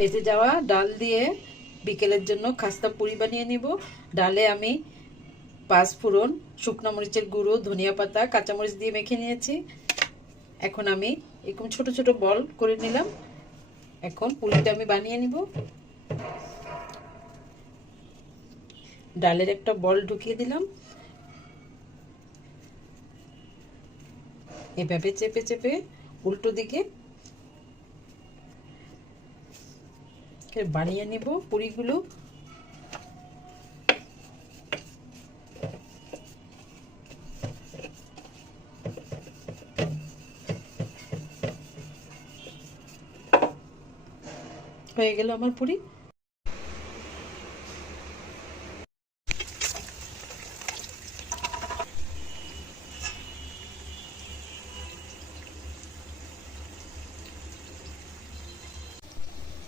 ভেজে যাওয়া ডাল দিয়ে বিকেলের জন্য খাস্তা পুরি বানিয়ে নিব। ডালে আমি 5 ফোড়ন, শুকনো মরিচের গুঁড়ো, ধনিয়া পাতা, কাঁচামরিচ দিয়ে মেখে নিয়েছি। এখন আমি এরকম ছোট ছোট বল করে নিলাম। এখন পুরিটা আমি বানিয়ে নিব। ডালের একটা বল ঢুকিয়ে দিলাম। এভাবে চেপে চেপে উল্টো দিকে বানিয়ে নিব পুরিগুলো। হয়ে গেল আমার পুরি।